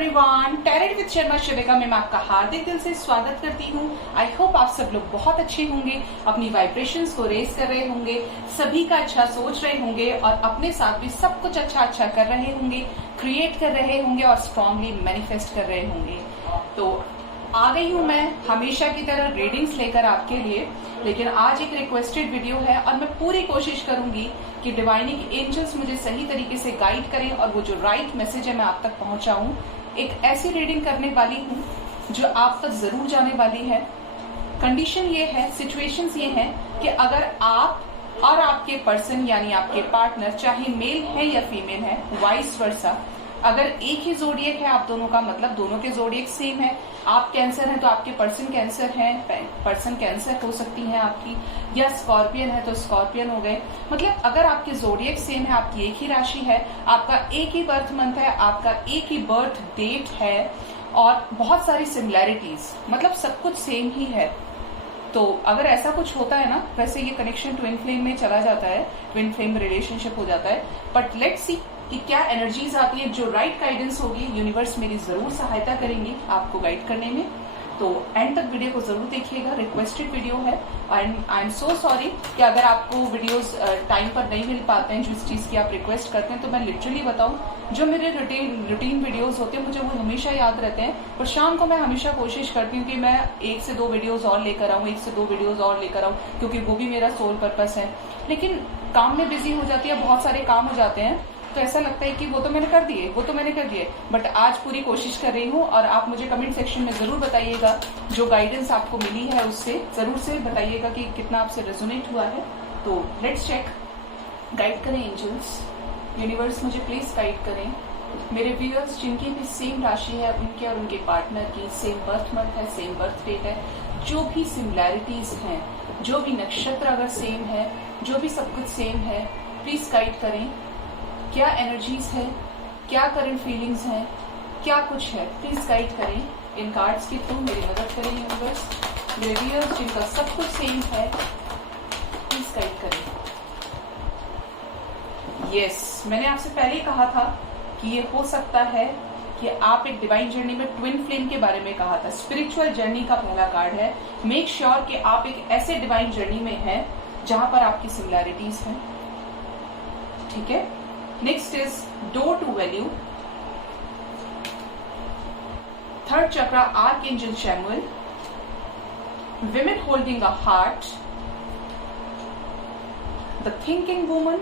Everyone, tarot with Sharma शिविका में मैं आपका हार्दिक दिल से स्वागत करती हूँ। आई होप आप सब लोग बहुत अच्छे होंगे, अपनी वाइब्रेशंस को रेज कर रहे होंगे, सभी का अच्छा सोच रहे होंगे और अपने साथ भी सब कुछ अच्छा कर रहे होंगे, क्रिएट कर रहे होंगे और स्ट्रांगली मैनिफेस्ट कर रहे होंगे। तो आ गई हूँ मैं हमेशा की तरह रीडिंग्स लेकर आपके लिए, लेकिन आज एक रिक्वेस्टेड वीडियो है और मैं पूरी कोशिश करूंगी कि डिवाइनिंग एंजल्स मुझे सही तरीके से गाइड करें और वो जो राइट मैसेज है मैं आप तक पहुंचाऊं। एक ऐसी रीडिंग करने वाली हूं जो आप तक जरूर जाने वाली है। कंडीशन ये है, सिचुएशंस ये है कि अगर आप और आपके पर्सन यानी आपके पार्टनर चाहे मेल है या फीमेल है, वाइस वर्सा, अगर एक ही जोडिएक है आप दोनों का, मतलब दोनों के जोडिएक सेम है, आप कैंसर हैं तो आपके पर्सन कैंसर है, पर्सन कैंसर हो सकती है आपकी, या स्कॉर्पियन है तो स्कॉर्पियन हो गए। मतलब अगर आपके जोडिएक सेम है, आपकी एक ही राशि है, आपका एक ही बर्थ मंथ है, आपका एक ही बर्थ डेट है और बहुत सारी सिमिलैरिटीज, मतलब सब कुछ सेम ही है। तो अगर ऐसा कुछ होता है ना, वैसे ये कनेक्शन ट्विन फ्लेम में चला जाता है, ट्विन फ्लेम रिलेशनशिप हो जाता है। बट लेट्स सी कि क्या एनर्जीज आती है। जो राइट गाइडेंस होगी यूनिवर्स मेरी जरूर सहायता करेंगी आपको गाइड करने में। तो एंड तक वीडियो को जरूर देखिएगा, रिक्वेस्टेड वीडियो है। And I am so sorry कि अगर आपको वीडियोस टाइम पर नहीं मिल पाते हैं जिस चीज की आप रिक्वेस्ट करते हैं। तो मैं लिटरली बताऊं, जो मेरे रूटीन वीडियोस होते हैं मुझे वो हमेशा याद रहते हैं, पर शाम को मैं हमेशा कोशिश करती हूँ कि मैं 1 से 2 वीडियोस और लेकर आऊँ, 1 से 2 वीडियोस और लेकर आऊँ, क्योंकि वो भी मेरा सोल पर्पस है। लेकिन काम में बिजी हो जाती है, बहुत सारे काम हो जाते हैं, तो ऐसा लगता है कि वो तो मैंने कर दिए। बट आज पूरी कोशिश कर रही हूँ और आप मुझे कमेंट सेक्शन में जरूर बताइएगा, जो गाइडेंस आपको मिली है उससे जरूर से बताइएगा कि कितना आपसे रेजोनेट हुआ है। तो लेट्स चेक, गाइड करें एंजल्स, यूनिवर्स मुझे प्लीज गाइड करें। मेरे व्यूअर्स जिनकी भी सेम राशि है, उनके और उनके पार्टनर की सेम बर्थ मंथ है, सेम बर्थ डेट है, जो भी सिमिलैरिटीज हैं, जो भी नक्षत्र अगर सेम है, जो भी सब कुछ सेम है, प्लीज गाइड करें। क्या एनर्जीज है, क्या करंट फीलिंग्स हैं, क्या कुछ है, प्लीज गाइड करें। इन कार्ड्स के थ्रू मेरी मदद करें यूनिवर्स। मेरे व्यूअर्स जिनका सब कुछ सेम है, प्लीज गाइड करें। यस, मैंने आपसे पहले ही कहा था कि ये हो सकता है कि आप एक डिवाइन जर्नी में, ट्विन फ्लेम के बारे में कहा था, स्पिरिचुअल जर्नी का पहला कार्ड है। मेक श्योर कि आप एक ऐसे डिवाइन जर्नी में हैं जहां पर आपकी सिमिलैरिटीज हैं, ठीक है। Next is door to value. Third chakra, Archangel Chamuel. Women holding a heart. The thinking woman.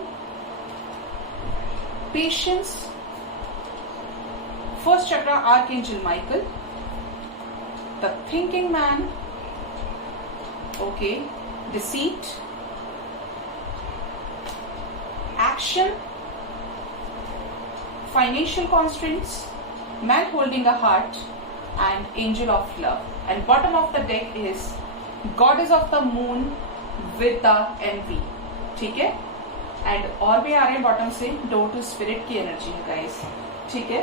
Patience. First chakra, Archangel Michael. The thinking man. Okay. Deceit. Action. Financial constraints, man holding a heart, and angel of love. And bottom of the deck is goddess of the moon with the envy, ठीक है। And और भी आ रहे हैं bottom से, door to spirit की energy है guys, ठीक है।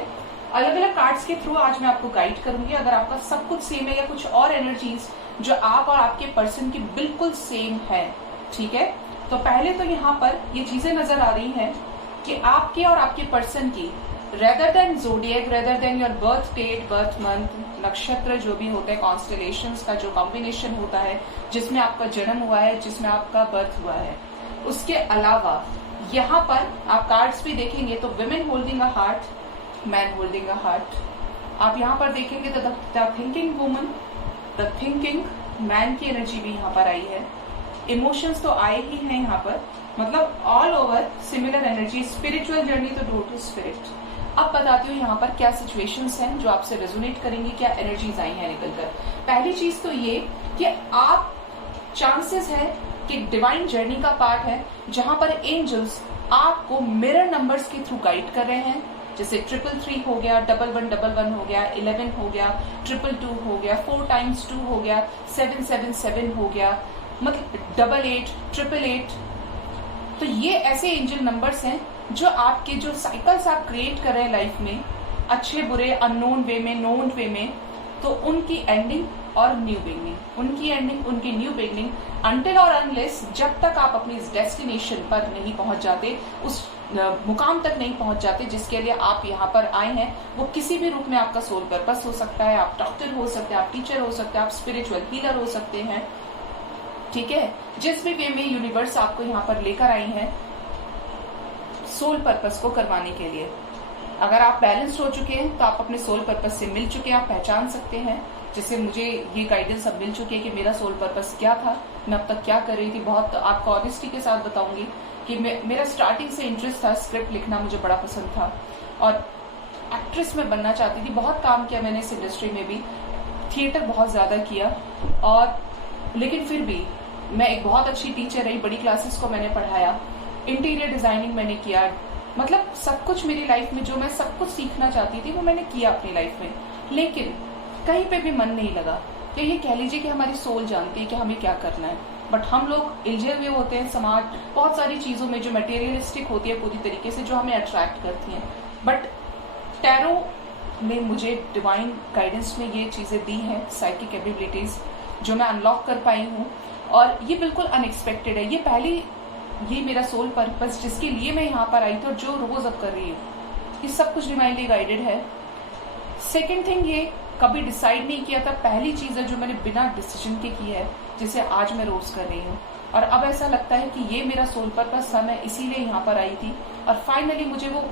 अलग अलग कार्ड्स के थ्रू आज मैं आपको गाइड करूंगी। अगर आपका सब कुछ सेम है या कुछ और एनर्जीज जो आप और आपके पर्सन की बिल्कुल सेम है, ठीक है। तो पहले तो यहाँ पर ये चीजें नजर आ रही हैं कि आपके और आपके पर्सन की, rather than zodiac, rather than your birth date, birth month, नक्षत्र जो भी होते हैं, कॉन्स्टेलेशंस का जो कॉम्बिनेशन होता है, जिसमें आपका जन्म हुआ है, जिसमें आपका बर्थ हुआ है, उसके अलावा यहाँ पर आप कार्ड्स भी देखेंगे तो women holding a heart, man holding a heart. आप यहाँ पर देखेंगे तो the thinking woman, the thinking man की एनर्जी भी यहाँ पर आई है। इमोशंस तो आए ही हैं यहाँ पर, मतलब all over similar energy. Spiritual journey तो डोर टू स्पिरिट। अब बताती हूँ यहाँ पर क्या सिचुएशंस हैं जो आपसे रेजोनेट करेंगी, क्या एनर्जीज आई हैं निकलकर। पहली चीज तो ये कि आप, चांसेस है कि डिवाइन जर्नी का पार्ट है जहां पर एंजल्स आपको मिरर नंबर्स के थ्रू गाइड कर रहे हैं। जैसे 333 हो गया, 1111 हो गया, 11 हो गया, 222 हो गया, 4 times 2 हो गया, 777 हो गया, मतलब 88, 888। तो ये ऐसे एंजल नंबर्स हैं जो आपके, जो साइकिल्स आप क्रिएट कर रहे हैं लाइफ में, अच्छे बुरे, अननोन वे में, नोन वे में, तो उनकी एंडिंग और न्यू बिगनिंग, उनकी एंडिंग, उनकी न्यू बिगनिंग, अनटिल और अनलेस, जब तक आप अपनी इस डेस्टिनेशन पर नहीं पहुंच जाते, उस मुकाम तक नहीं पहुंच जाते जिसके लिए आप यहाँ पर आए हैं। वो किसी भी रूप में आपका सोल पर्पस हो सकता है, आप डॉक्टर हो सकते हैं, आप टीचर हो सकते हैं, आप स्पिरिचुअल हीलर हो सकते हैं, ठीक है। जिस भी वे में यूनिवर्स आपको यहाँ पर लेकर आई है सोल पर्पस को करवाने के लिए। अगर आप बैलेंस्ड हो चुके हैं तो आप अपने सोल पर्पस से मिल चुके हैं, आप पहचान सकते हैं। जैसे मुझे ये गाइडेंस अब मिल चुकी है कि मेरा सोल पर्पस क्या था, मैं अब तक क्या कर रही थी। बहुत आपको ऑनेस्टी के साथ बताऊंगी कि मेरा स्टार्टिंग से इंटरेस्ट था, स्क्रिप्ट लिखना मुझे बड़ा पसंद था और एक्ट्रेस में बनना चाहती थी। बहुत काम किया मैंने इस इंडस्ट्री में भी, थिएटर बहुत ज्यादा किया और लेकिन फिर भी मैं एक बहुत अच्छी टीचर रही, बड़ी क्लासेस को मैंने पढ़ाया, इंटीरियर डिजाइनिंग मैंने किया, मतलब सब कुछ मेरी लाइफ में जो मैं सब कुछ सीखना चाहती थी वो मैंने किया अपनी लाइफ में। लेकिन कहीं पे भी मन नहीं लगा। या ये कह लीजिए कि हमारी सोल जानती है कि हमें क्या करना है, बट हम लोग उलझे हुए होते हैं समाज बहुत सारी चीजों में जो मटेरियलिस्टिक होती है पूरी तरीके से, जो हमें अट्रैक्ट करती हैं। बट टैरो ने मुझे डिवाइन गाइडेंस में ये चीजें दी हैं, साइकिक एबिलिटीज जो मैं अनलॉक कर पाई हूँ और ये बिल्कुल अनएक्सपेक्टेड है। ये मेरा सोल पर्पस जिसके लिए मैं यहाँ पर आई थी और जो रोज अब कर रही हूँ, ये सब कुछ डिवाइनली गाइडेड है। सेकेंड थिंग, ये कभी डिसाइड नहीं किया था, पहली चीज है जो मैंने बिना डिसीजन के की है, जिसे आज मैं रोज कर रही हूँ। और अब ऐसा लगता है कि ये मेरा सोल पर्पस था, मैं इसीलिए यहाँ पर आई थी और फाइनली मुझे वो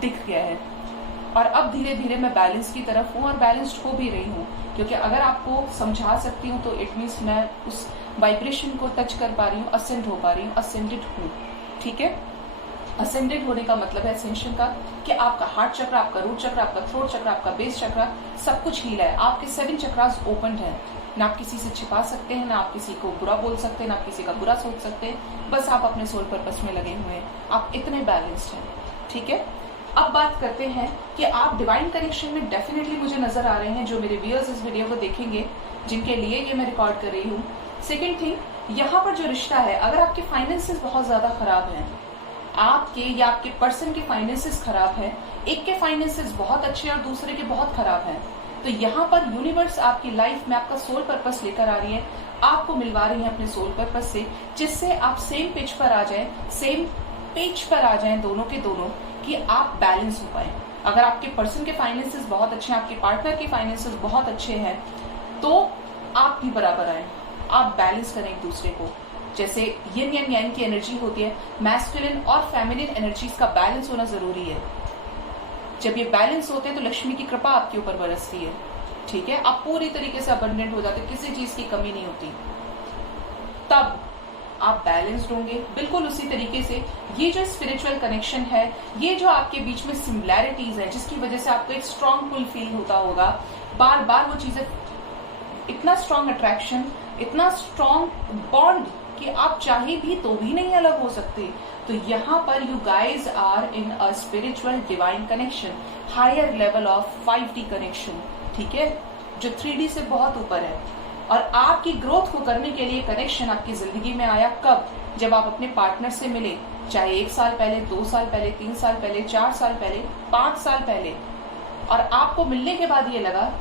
दिख गया है। और अब धीरे धीरे मैं बैलेंस की तरफ हूँ और बैलेंस्ड हो भी रही हूँ, क्योंकि अगर आपको समझा सकती हूँ तो इट मीन्स मैं उस वाइब्रेशन को टच कर पा रही हूँ, असेंड हो पा रही हूँ, असेंडेड हूँ, ठीक है। असेंडेड होने का मतलब है असेंशन का कि आपका हार्ट चक्र, आपका रूट चक्र, आपका थ्रोट चक्र, आपका बेस चक्र, सब कुछ हील है। आपके 7 चक्रास ओपन है, ना आप किसी से छिपा सकते हैं, ना आप किसी को बुरा बोल सकते हैं, ना आप किसी का बुरा सोच सकते हैं, बस आप अपने सोल पर्पस में लगे हुए हैं, आप इतने बैलेंस्ड हैं, ठीक है। अब बात करते हैं कि आप डिवाइन कनेक्शन में डेफिनेटली मुझे नजर आ रहे हैं, जो मेरे व्यूअर्स इस वीडियो को देखेंगे जिनके लिए ये मैं रिकॉर्ड कर रही हूँ। सेकेंड थिंग, यहाँ पर जो रिश्ता है, अगर आपके फाइनेंसेस बहुत ज्यादा खराब हैं, आपके या आपके पर्सन के फाइनेंसेस खराब है, एक के फाइनेंसेस बहुत अच्छे और दूसरे के बहुत खराब हैं, तो यहाँ पर यूनिवर्स आपकी लाइफ में आपका सोल पर्पस लेकर आ रही है, आपको मिलवा रही है अपने सोल पर्पस से, जिससे आप सेम पेज पर आ जाएं, सेम पेज पर आ जाएं दोनों के दोनों, कि आप बैलेंस हो पाए। अगर आपके पर्सन के फाइनेंसेस बहुत अच्छे हैं, आपके पार्टनर के फाइनेंसेस बहुत अच्छे हैं, तो आप भी बराबर आए, आप बैलेंस करें एक दूसरे को। जैसे यिन एंड यांग की एनर्जी होती है, मैस्कुलिन और फेमिनिन एनर्जीज का बैलेंस होना जरूरी है। जब ये बैलेंस होते हैं तो लक्ष्मी की कृपा आपके ऊपर बरसती है, ठीक है, आप पूरी तरीके से अबंडेंट हो जाते, किसी चीज की कमी नहीं होती, तब आप बैलेंस्ड होंगे। बिल्कुल उसी तरीके से ये जो स्पिरिचुअल कनेक्शन है, ये जो आपके बीच में सिमिलैरिटीज है, जिसकी वजह से आपको एक स्ट्रॉन्ग पुल फील होता होगा, बार बार वो चीजें, इतना स्ट्रॉन्ग अट्रैक्शन, इतना स्ट्रॉन्ग बॉन्ड कि आप चाहे भी तो भी नहीं अलग हो सकते। तो यहाँ पर you guys are in a spiritual divine connection, higher level of 5D connection, ठीक है, जो 3D से बहुत ऊपर है। और आपकी ग्रोथ को करने के लिए कनेक्शन आपकी जिंदगी में आया कब? जब आप अपने पार्टनर से मिले, चाहे 1 साल पहले, 2 साल पहले, 3 साल पहले, 4 साल पहले, 5 साल पहले, और आपको मिलने के बाद ये लगा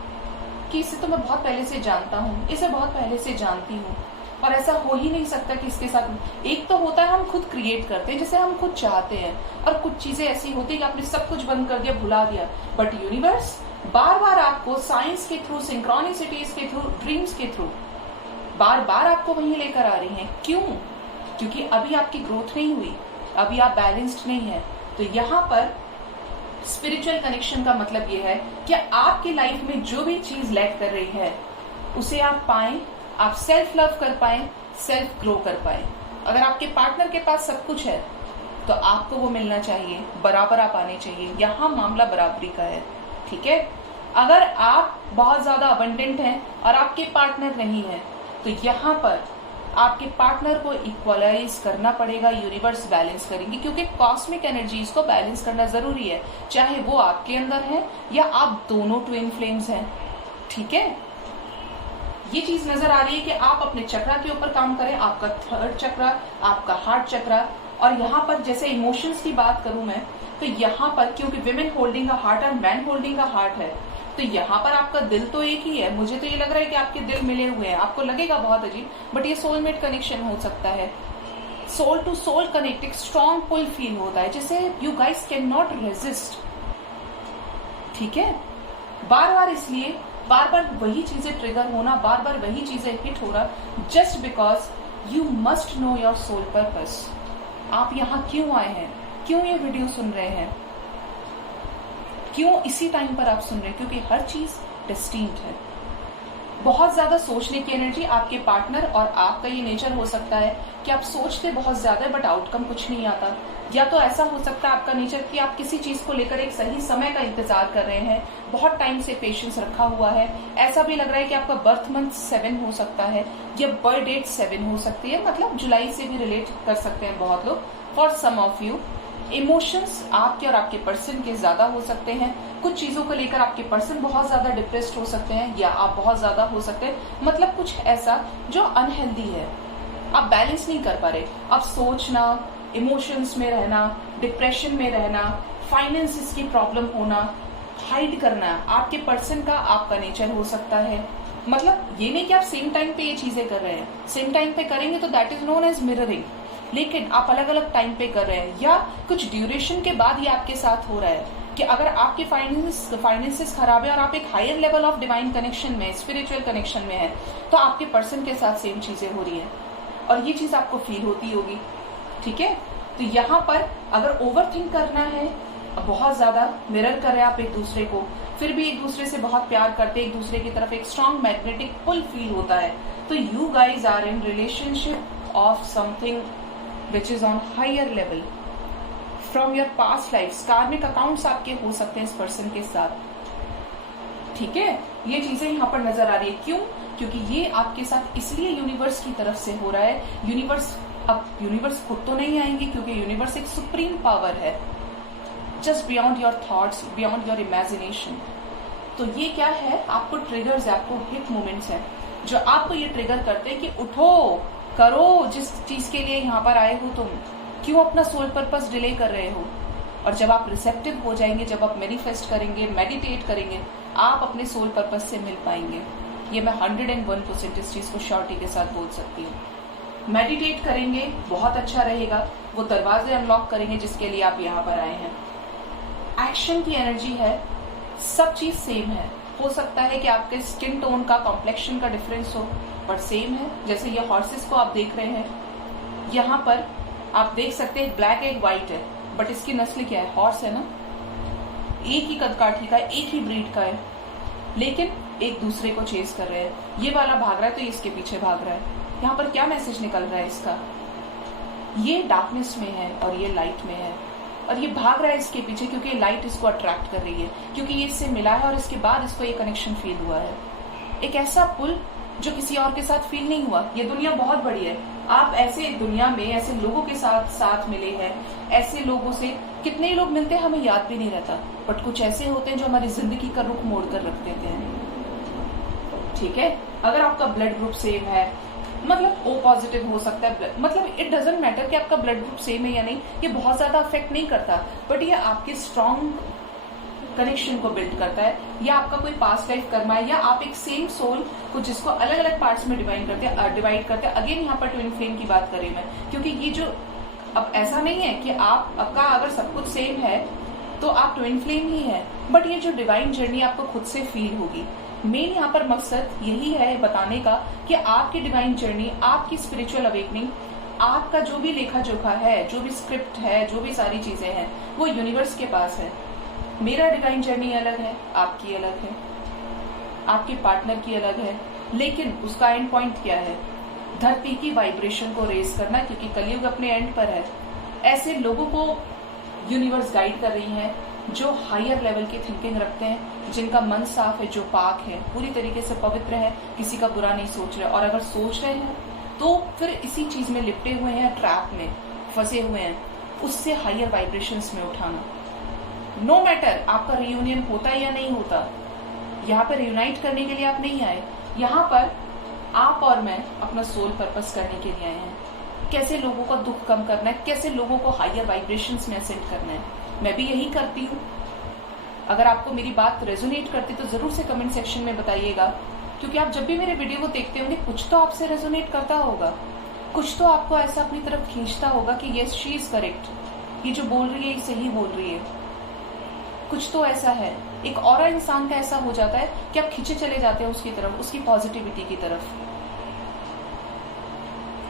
कि इसे तो मैं बहुत पहले से जानता हूँ, इसे बहुत पहले से जानती हूँ, और ऐसा हो ही नहीं सकता कि इसके साथ। एक तो होता है हम खुद क्रिएट करते हैं जैसे हम खुद चाहते हैं, और कुछ चीजें ऐसी होती है कि आपने सब कुछ बंद कर दिया, भुला दिया, बट यूनिवर्स बार बार आपको साइंस के थ्रू, सिंक्रोनिसिटीज के थ्रू, ड्रीम्स के थ्रू बार बार आपको वहीं लेकर आ रही हैं। क्यों? क्योंकि अभी आपकी ग्रोथ नहीं हुई, अभी आप बैलेंस्ड नहीं है। तो यहाँ पर स्पिरिचुअल कनेक्शन का मतलब ये है कि आपकी लाइफ में जो भी चीज लैक कर रही है उसे आप पाएं, आप सेल्फ लव कर पाएं, सेल्फ ग्रो कर पाएं। अगर आपके पार्टनर के पास सब कुछ है तो आपको वो मिलना चाहिए, बराबर आप आने चाहिए। यहाँ मामला बराबरी का है, ठीक है। अगर आप बहुत ज्यादा अबंडेंट हैं और आपके पार्टनर नहीं है, तो यहाँ पर आपके पार्टनर को इक्वलाइज करना पड़ेगा, यूनिवर्स बैलेंस करेंगे, क्योंकि कॉस्मिक एनर्जीज को बैलेंस करना जरूरी है, चाहे वो आपके अंदर है या आप दोनों ट्विन फ्लेम्स हैं, ठीक है। ये चीज नजर आ रही है कि आप अपने चक्रा के ऊपर काम करें, आपका 3rd चक्रा, आपका हार्ट चक्रा। और यहाँ पर जैसे इमोशंस की बात करूं मैं, तो यहाँ पर क्योंकि विमेन होल्डिंग अ हार्ट और मैन होल्डिंग अ हार्ट है, तो यहाँ पर आपका दिल तो एक ही है। मुझे तो ये लग रहा है कि आपके दिल मिले हुए हैं, आपको लगेगा बहुत अजीब, बट ये सोलमेट कनेक्शन हो सकता है, सोल टू सोल कनेक्ट, एक स्ट्रॉन्ग पुल फील होता है जिसे you guys can not resist. ठीक है, बार बार इसलिए बार बार वही चीजें ट्रिगर होना, बार बार वही चीजें हिट हो रहा, just because you must know your soul purpose. आप यहाँ क्यों आए हैं, क्यों ये वीडियो सुन रहे हैं, क्यों इसी टाइम पर आप सुन रहे हैं, क्योंकि हर चीज डेस्टिन्ड है। बहुत ज्यादा सोचने की एनर्जी, आपके पार्टनर और आपका ये नेचर हो सकता है कि आप सोचते बहुत ज्यादा है बट आउटकम कुछ नहीं आता। या तो ऐसा हो सकता है आपका नेचर कि आप किसी चीज को लेकर एक सही समय का इंतजार कर रहे हैं, बहुत टाइम से पेशेंस रखा हुआ है। ऐसा भी लग रहा है कि आपका बर्थ मंथ 7 हो सकता है या बर्थ डेट 7 हो सकती है, मतलब जुलाई से भी रिलेट कर सकते हैं बहुत लोग। For some of you emotions आपके और आपके पर्सन के ज्यादा हो सकते हैं। कुछ चीजों को लेकर आपके पर्सन बहुत ज्यादा डिप्रेस्ड हो सकते हैं या आप बहुत ज्यादा हो सकते हैं, मतलब कुछ ऐसा जो अनहेल्दी है, आप बैलेंस नहीं कर पा रहे। आप सोचना, इमोशंस में रहना, डिप्रेशन में रहना, फाइनेंसिस की प्रॉब्लम होना, हाइड करना, आपके पर्सन का आपका नेचर हो सकता है। मतलब ये नहीं कि आप सेम टाइम पे ये चीजें कर रहे हैं, सेम टाइम पे करेंगे तो that is known as mirroring, लेकिन आप अलग अलग टाइम पे कर रहे हैं या कुछ ड्यूरेशन के बाद ये आपके साथ हो रहा है कि अगर आपके फाइनेंसेस खराब है और आप एक higher level of divine connection में, स्पिरिचुअल कनेक्शन में है, तो आपके पर्सन के साथ सेम चीजें हो रही है और ये चीज आपको फील होती होगी। ठीक है, तो यहाँ पर अगर ओवर थिंक करना है, बहुत ज्यादा मिरर कर रहे हैं आप एक दूसरे को, फिर भी एक दूसरे से बहुत प्यार करते, एक दूसरे की तरफ एक स्ट्रॉन्ग मैग्नेटिक पुल फील होता है, तो you guys are in relationship of something which is on higher level from your past life. Karmic accounts आपके हो सकते हैं इस पर्सन के साथ। ठीक है, ये चीजें यहाँ पर नजर आ रही है। क्यों? क्योंकि ये आपके साथ इसलिए यूनिवर्स की तरफ से हो रहा है। यूनिवर्स खुद तो नहीं आएंगे क्योंकि यूनिवर्स एक सुप्रीम पावर है, just beyond your thoughts, beyond your imagination. तो ये क्या है, आपको ट्रिगर्स है, आपको हिट मोमेंट्स है जो आपको ये ट्रिगर करते हैं कि उठो, करो जिस चीज के लिए यहाँ पर आए हो तुम, क्यों अपना सोल पर्पस डिले कर रहे हो। और जब आप रिसेप्टिव हो जाएंगे, जब आप मैनिफेस्ट करेंगे, मेडिटेट करेंगे, आप अपने सोल पर्पस से मिल पाएंगे। ये मैं 101% इस चीज को श्योरिटी के साथ बोल सकती हूँ। मेडिटेट करेंगे, बहुत अच्छा रहेगा, वो दरवाजे अनलॉक करेंगे जिसके लिए आप यहाँ पर आए हैं। एक्शन की एनर्जी है, सब चीज सेम है। हो सकता है कि आपके स्किन टोन का, कॉम्प्लेक्शन का डिफरेंस हो, पर सेम है। जैसे ये हॉर्सेस को आप देख रहे हैं, यहाँ पर आप देख सकते हैं ब्लैक है, एक व्हाइट है, बट इसकी नस्ल क्या है, हॉर्स है ना, एक ही कदकाठी का है, एक ही ब्रीड का है, लेकिन एक दूसरे को चेस कर रहे हैं। ये वाला भाग रहा है तो ये इसके पीछे भाग रहा है। यहाँ पर क्या मैसेज निकल रहा है इसका, ये डार्कनेस में है और ये लाइट में है, और ये भाग रहा है इसके पीछे क्योंकि लाइट इसको अट्रैक्ट कर रही है, क्योंकि ये इससे मिला है और इसके बाद इसको ये कनेक्शन फील हुआ है। एक ऐसा पुल जो किसी और के साथ फील नहीं हुआ। ये दुनिया बहुत बड़ी है, आप ऐसे दुनिया में ऐसे लोगों के साथ मिले हैं। ऐसे लोगों से कितने लोग मिलते हैं हमें याद भी नहीं रहता, बट कुछ ऐसे होते हैं जो हमारी जिंदगी का रुख मोड़ कर रख देते हैं। ठीक है, अगर आपका ब्लड ग्रुप सेम है, मतलब O पॉजिटिव हो सकता है, मतलब इट डजंट मैटर कि आपका ब्लड ग्रुप सेम है या नहीं, ये बहुत ज्यादा अफेक्ट नहीं करता, बट ये आपके स्ट्रॉन्ग कनेक्शन को बिल्ड करता है, या आपका कोई पास्ट लाइफ कर्मा है, या आप एक सेम सोल को जिसको अलग अलग पार्ट्स में डिवाइड करते हैं। अगेन यहाँ पर ट्विन फ्लेम की बात करी मैं, क्योंकि ये जो अब ऐसा नहीं है कि आपका अगर सब कुछ सेम है तो आप ट्विन फ्लेम ही है, बट ये जो डिवाइन जर्नी आपको खुद से फील होगी। मेन यहाँ पर मकसद यही है बताने का कि आपकी डिवाइन जर्नी, आपकी स्पिरिचुअल अवेकनिंग, आपका जो भी लेखा जोखा है, जो भी स्क्रिप्ट है, जो भी सारी चीजें हैं, वो यूनिवर्स के पास है। मेरा डिवाइन जर्नी अलग है, आपकी अलग है, आपके पार्टनर की अलग है, लेकिन उसका एंड पॉइंट क्या है, धरती की वाइब्रेशन को रेज करना, क्योंकि कलयुग अपने एंड पर है। ऐसे लोगों को यूनिवर्स गाइड कर रही है जो हायर लेवल की थिंकिंग रखते हैं, जिनका मन साफ है, जो पाक है, पूरी तरीके से पवित्र है, किसी का बुरा नहीं सोच रहे, और अगर सोच रहे हैं तो फिर इसी चीज में लिपटे हुए हैं, ट्रैप में फंसे हुए हैं, उससे हायर वाइब्रेशंस में उठाना। नो मैटर आपका रियूनियन होता है या नहीं होता, यहाँ पर रियूनाइट करने के लिए आप नहीं आए, यहाँ पर आप और मैं अपना सोल पर्पस करने के लिए आए हैं। कैसे लोगों का दुख कम करना है, कैसे लोगों को हायर वाइब्रेशंस में असेंड करना है, मैं भी यही करती हूँ। अगर आपको मेरी बात रेजोनेट करती तो जरूर से कमेंट सेक्शन में बताइएगा, क्योंकि आप जब भी मेरे वीडियो को देखते होंगे कुछ तो आपसे रेजोनेट करता होगा। कुछ तो आपको ऐसा अपनी तरफ खींचता होगा कि यस शी इज करेक्ट, ये जो बोल रही है ये सही बोल रही है। कुछ तो ऐसा है, एक और इंसान का ऐसा हो जाता है कि आप खींचे चले जाते हैं उसकी तरफ, उसकी पॉजिटिविटी की तरफ।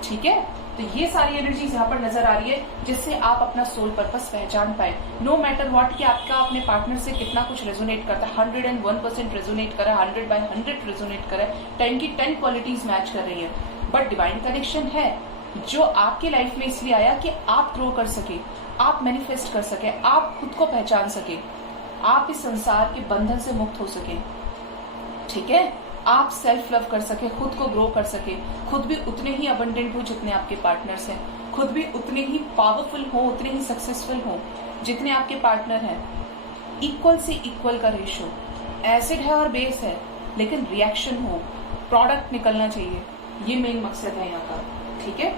ठीक है, तो ये सारी एनर्जीज यहाँ पर नजर आ रही है जिससे आप अपना सोल पर्पस पहचान पाए। नो मैटर व्हाट कि आपका अपने पार्टनर से कितना कुछ रेजोनेट करता है, 101% रेजोनेट करा, 100/100 रेजोनेट करा, 10 की 10 क्वालिटीज मैच कर रही है, बट डिवाइन कनेक्शन है जो आपकी लाइफ में इसलिए आया कि आप ग्रो कर सके, आप मैनिफेस्ट कर सके, आप खुद को पहचान सके, आप इस संसार के बंधन से मुक्त हो सके। ठीक है, आप सेल्फ लव कर सके, खुद को ग्रो कर सके, खुद भी उतने ही अबंडेंट हो जितने आपके पार्टनर्स हैं, खुद भी उतने ही पावरफुल हो, उतने ही सक्सेसफुल हो जितने आपके पार्टनर हैं। इक्वल से इक्वल का रेशो, एसिड है और बेस है लेकिन रिएक्शन हो, प्रोडक्ट निकलना चाहिए, ये मेन मकसद है यहाँ का। ठीक है,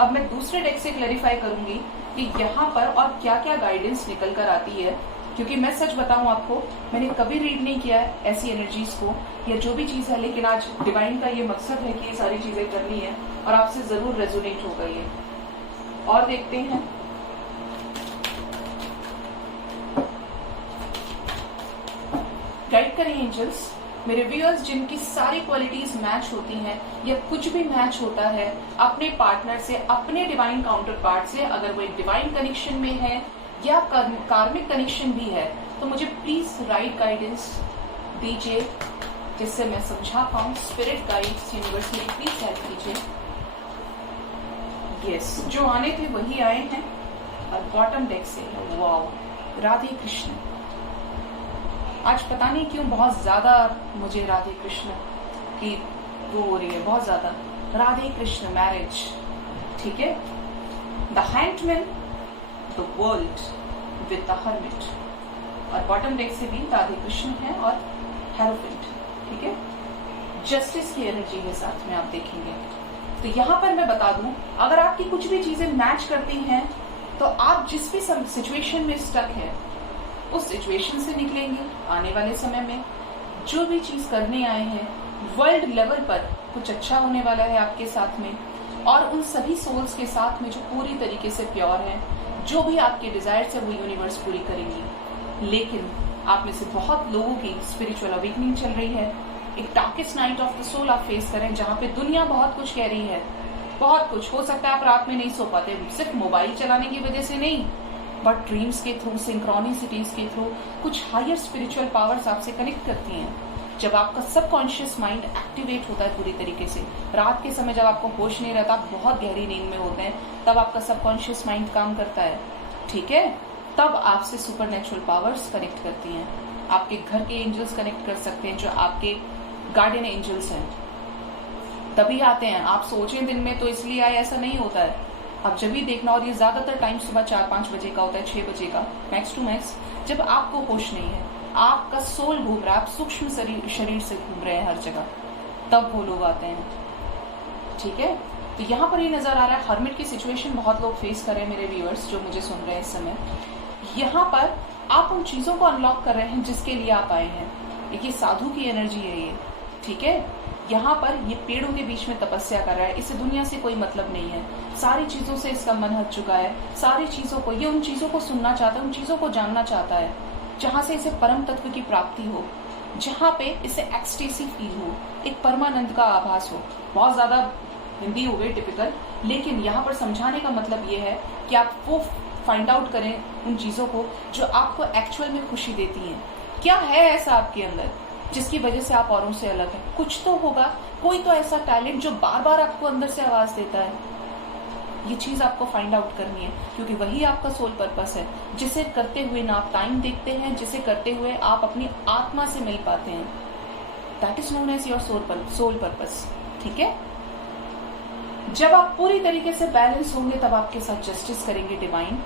अब मैं दूसरे डेक से क्लैरिफाई करूंगी कि यहाँ पर और क्या क्या गाइडेंस निकल कर आती है, क्योंकि मैं सच बताऊं आपको, मैंने कभी रीड नहीं किया है ऐसी एनर्जीज को या जो भी चीज है, लेकिन आज डिवाइन का ये मकसद है कि ये सारी चीजें करनी है और आपसे जरूर रेजोनेट होगा ये। और देखते हैं गाइड करें एंजल्स मेरे व्यूअर्स जिनकी सारी क्वालिटीज मैच होती हैं या कुछ भी मैच होता है अपने पार्टनर से, अपने डिवाइन काउंटर पार्ट से, अगर वो एक डिवाइन कनेक्शन में है या कार्मिक कनेक्शन भी है, तो मुझे प्लीज राइट गाइडेंस दीजिए जिससे मैं समझा पाऊं। स्पिरिट गाइड्स यूनिवर्स में प्लीज हेल्प कीजिए। यस, जो आने थे वही आए हैं और बॉटम डेक से वाओ, राधे कृष्ण। आज पता नहीं क्यों बहुत ज्यादा मुझे राधे कृष्ण की वो हो रही है, बहुत ज्यादा राधे कृष्ण मैरिज। ठीक है, the handman, the world with the hermit, और बॉटम डेक से भी राधे कृष्ण है और हेरोफेंट। ठीक है, जस्टिस की एनर्जी है साथ में, आप देखेंगे। तो यहाँ पर मैं बता दूं, अगर आपकी कुछ भी चीजें मैच करती हैं तो आप जिस भी सिचुएशन में स्टक है उस सिचुएशन से निकलेंगे। आने वाले समय में जो भी चीज करने आए हैं वर्ल्ड लेवल पर कुछ अच्छा होने वाला है आपके साथ में, और उन सभी सोल्स के साथ में जो पूरी तरीके से प्योर हैं, जो भी आपके डिजायर्स है वो यूनिवर्स पूरी करेंगी। लेकिन आप में से बहुत लोगों की स्पिरिचुअल अवेकनिंग चल रही है, एक darkest night of the soul आप फेस करें जहाँ पे दुनिया बहुत कुछ कह रही है, बहुत कुछ हो सकता है। आप रात में नहीं सो पाते, सिर्फ मोबाइल चलाने की वजह से नहीं, बट ड्रीम्स के थ्रू, सिंक्रोनिसिटीज के थ्रू कुछ हायर स्पिरिचुअल पावर्स आपसे कनेक्ट करती हैं। जब आपका सबकॉन्शियस माइंड एक्टिवेट होता है पूरी तरीके से, रात के समय जब आपको होश नहीं रहता, आप बहुत गहरी नींद में होते हैं, तब आपका सबकॉन्शियस माइंड काम करता है। ठीक है, तब आपसे सुपरनेचुरल पावर्स कनेक्ट करती हैं। आपके घर के एंजल्स कनेक्ट कर सकते हैं, जो आपके गार्डियन एंजल्स हैं, तभी आते हैं। आप सोचें दिन में तो इसलिए आए, ऐसा नहीं होता है। आप जब भी देखना, और ये ज्यादातर टाइम सुबह 4-5 बजे का होता है, 6 बजे का मैक्स टू मैक्स, जब आपको होश नहीं है, आपका सोल घूम रहा है, आप सूक्ष्म शरीर से घूम रहे हैं हर जगह, तब वो लोग आते हैं। ठीक है, तो यहाँ पर ये नजर आ रहा है हर्मिट की सिचुएशन बहुत लोग फेस कर रहे हैं, मेरे व्यूअर्स जो मुझे सुन रहे हैं इस समय। यहाँ पर आप उन चीजों को अनलॉक कर रहे हैं जिसके लिए आप आए हैं। देखिए, साधु की एनर्जी है ये। ठीक है, यहाँ पर ये पेड़ों के बीच में तपस्या कर रहा है, इसे दुनिया से कोई मतलब नहीं है, सारी चीजों से इसका मन हट चुका है, सारी चीजों को, ये उन चीजों को सुनना चाहता है, उन चीजों को जानना चाहता है जहां से इसे परम तत्व की प्राप्ति हो, जहां पे इसे एक्सटेसी फील हो, एक परमानंद का आभास हो। बहुत ज्यादा हिंदी हो गई टिपिकल, लेकिन यहाँ पर समझाने का मतलब ये है कि आप वो फाइंड आउट करें उन चीजों को जो आपको एक्चुअल में खुशी देती हैं। क्या है ऐसा आपके अंदर जिसकी वजह से आप औरों से अलग हैं? कुछ तो होगा, कोई तो ऐसा टैलेंट जो बार बार आपको अंदर से आवाज देता है। ये चीज आपको फाइंड आउट करनी है, क्योंकि वही आपका सोल पर्पस है, जिसे करते हुए ना आप टाइम देखते हैं, जिसे करते हुए आप अपनी आत्मा से मिल पाते हैं। That is known as your soul purpose. ठीक है, जब आप पूरी तरीके से बैलेंस होंगे तब आपके साथ जस्टिस करेंगे डिवाइन।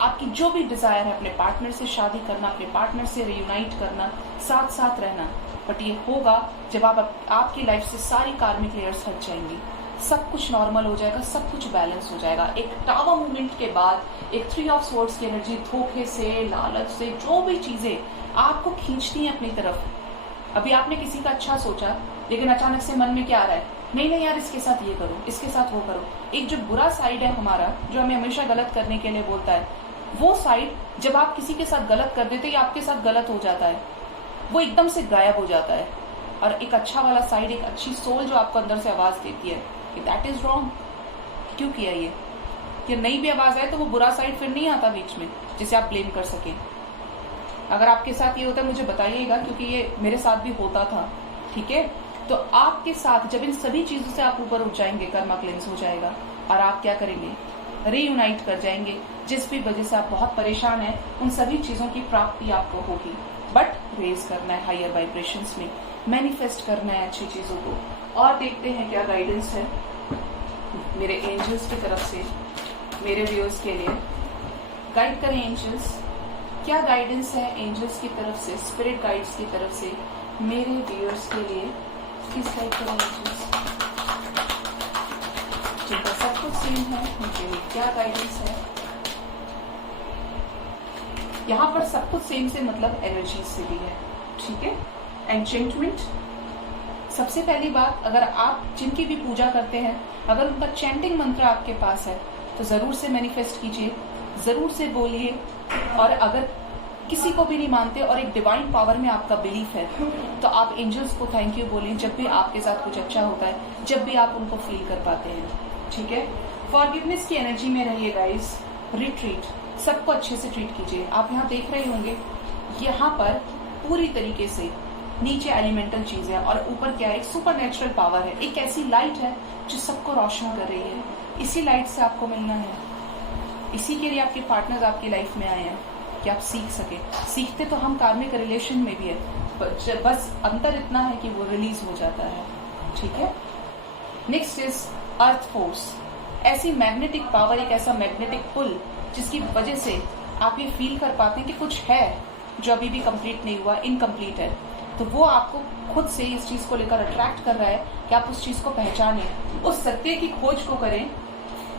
आपकी जो भी डिजायर है, अपने पार्टनर से शादी करना, अपने पार्टनर से रियूनाइट करना, साथ साथ रहना, बट ये होगा जब आपकी लाइफ से सारी कार्मिक लेयर्स हट जाएंगी, सब कुछ नॉर्मल हो जाएगा, सब कुछ बैलेंस हो जाएगा। एक टावर मूवमेंट के बाद एक 3 ऑफ स्वॉर्ड्स की एनर्जी, धोखे से, लालच से, जो भी चीजें आपको खींचती हैं अपनी तरफ। अभी आपने किसी का अच्छा सोचा, लेकिन अचानक से मन में क्या आ रहा है, नहीं नहीं यार इसके साथ ये करो, इसके साथ वो करो। एक जो बुरा साइड है हमारा, जो हमें हमेशा गलत करने के लिए बोलता है, वो साइड जब आप किसी के साथ गलत कर देते या आपके साथ गलत हो जाता है, वो एकदम से गायब हो जाता है। और एक अच्छा वाला साइड, एक अच्छी सोल जो आपको अंदर से आवाज देती है कि दैट इज रॉन्ग, क्यों किया ये, कि नई भी आवाज आए तो वो बुरा साइड फिर नहीं आता बीच में जिसे आप ब्लेम कर सकें। अगर आपके साथ ये होता है मुझे बताइएगा, क्योंकि ये मेरे साथ भी होता था। ठीक है, तो आपके साथ जब इन सभी चीजों से आप ऊपर उठ जाएंगे, कर्मा क्लेंस हो जाएगा और आप क्या करेंगे, रीयूनाइट कर जाएंगे। जिस भी वजह से आप बहुत परेशान हैं, उन सभी चीजों की प्राप्ति आपको होगी। बट रेज करना है हायर वाइब्रेशंस में, मैनिफेस्ट करना है अच्छी चीजों को। और देखते हैं क्या गाइडेंस है मेरे एंजल्स की तरफ से मेरे व्यूअर्स के लिए। गाइड करें एंजल्स, क्या गाइडेंस है एंजल्स की तरफ से, स्पिरिट गाइड्स की तरफ से मेरे व्यूअर्स के लिए। किस गाइड करें एंजल्स, जिनका सब कुछ सेम है, उनके लिए क्या गाइडेंस है। यहाँ पर सब कुछ सेम से मतलब एनर्जी से भी है। ठीक है, एन्चेंटमेंट। सबसे पहली बात, अगर आप जिनकी भी पूजा करते हैं, अगर उनका चैंटिंग मंत्र आपके पास है तो जरूर से मैनिफेस्ट कीजिए, जरूर से बोलिए। और अगर किसी को भी नहीं मानते और एक डिवाइन पावर में आपका बिलीफ है, तो आप एंजल्स को थैंक यू बोलें जब भी आपके साथ कुछ अच्छा होता है, जब भी आप उनको फील कर पाते हैं। ठीक है, फॉरगिवनेस की एनर्जी में रहिए गाइस। रिट्रीट, सबको अच्छे से ट्रीट कीजिए। आप यहाँ देख रहे होंगे, यहाँ पर पूरी तरीके से नीचे एलिमेंटल चीज है और ऊपर क्या है, एक सुपर नेचुरल पावर है, एक ऐसी लाइट है जो सबको रोशन कर रही है। इसी लाइट से आपको मिलना है, इसी के लिए आपके पार्टनर्स आपकी लाइफ में आए हैं कि आप सीख सके। सीखते तो हम कार्मिक रिलेशन में भी है, बस अंतर इतना है कि वो रिलीज हो जाता है। ठीक है, नेक्स्ट इज अर्थ फोर्स। ऐसी मैग्नेटिक पावर, एक ऐसा मैग्नेटिक पुल जिसकी वजह से आप ये फील कर पाते हैं कि कुछ है जो अभी भी कंप्लीट नहीं हुआ, इनकम्प्लीट है। तो वो आपको खुद से इस चीज को लेकर अट्रैक्ट कर रहा है कि आप उस चीज को पहचानें, उस सत्य की खोज को करें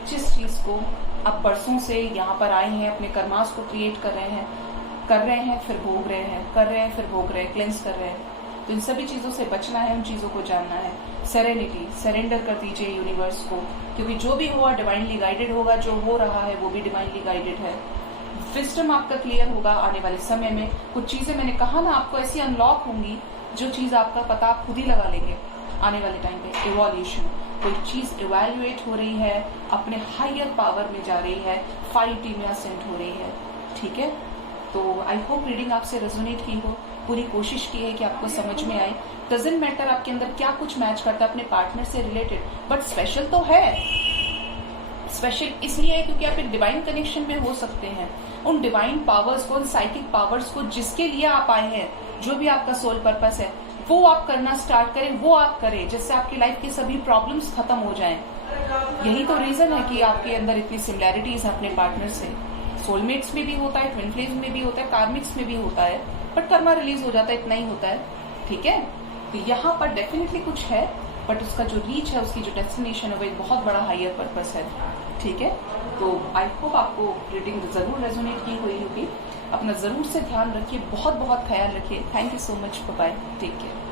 जिस चीज को आप बरसों से यहाँ पर आए हैं, अपने कर्मास को क्रिएट कर रहे हैं, फिर भोग रहे हैं, कर रहे हैं, फिर भोग रहे हैं, क्लेंस कर रहे हैं। तो इन सभी चीजों से बचना है, उन चीजों को जानना है। सेरेनिटी, सरेंडर कर दीजिए यूनिवर्स को, क्योंकि जो भी हुआ डिवाइनली गाइडेड होगा, जो हो रहा है वो भी डिवाइनली गाइडेड है। विजडम आपका क्लियर होगा आने वाले समय में। कुछ चीजें मैंने कहा ना आपको ऐसी अनलॉक होंगी, जो चीज आपका पता आप खुद ही लगा लेंगे आने वाले टाइम पे। इवोल्यूशन, कोई चीज इवेल्युएट हो रही है, अपने हायर पावर में जा रही है, 5D में असेंट हो रही है। ठीक है, तो आई होप रीडिंग आपसे रेजोनेट की हो। पूरी कोशिश की है कि आपको समझ में आए। डजंट मैटर आपके अंदर क्या कुछ मैच करता है अपने पार्टनर से रिलेटेड, बट स्पेशल तो है। स्पेशल इसलिए है क्योंकि आप एक डिवाइन कनेक्शन में हो सकते हैं। उन डिवाइन पावर्स को, उन साइकिक पावर्स को जिसके लिए आप आए हैं, जो भी आपका सोल पर्पस है, वो आप करना स्टार्ट करें, वो आप करें, जिससे आपकी लाइफ के सभी प्रॉब्लम्स खत्म हो जाएं। यही तो रीजन है कि आपके अंदर इतनी सिमिलैरिटीज है अपने पार्टनर से। सोलमेट्स में भी होता है, ट्विन फ्लेम्स में भी होता है, कार्मिक्स में भी होता है, बट कर्मा रिलीज हो जाता है, इतना ही होता है। ठीक है, तो यहाँ पर डेफिनेटली कुछ है, बट उसका जो रीच है, उसकी जो डेस्टिनेशन है, वो एक बहुत बड़ा हायर पर्पस है। ठीक है, तो आई होप आपको रीडिंग जरूर रेजोनेट की हुई होगी। अपना जरूर से ध्यान रखिए, बहुत बहुत ख्याल रखिए। Thank you so much, bye, take care.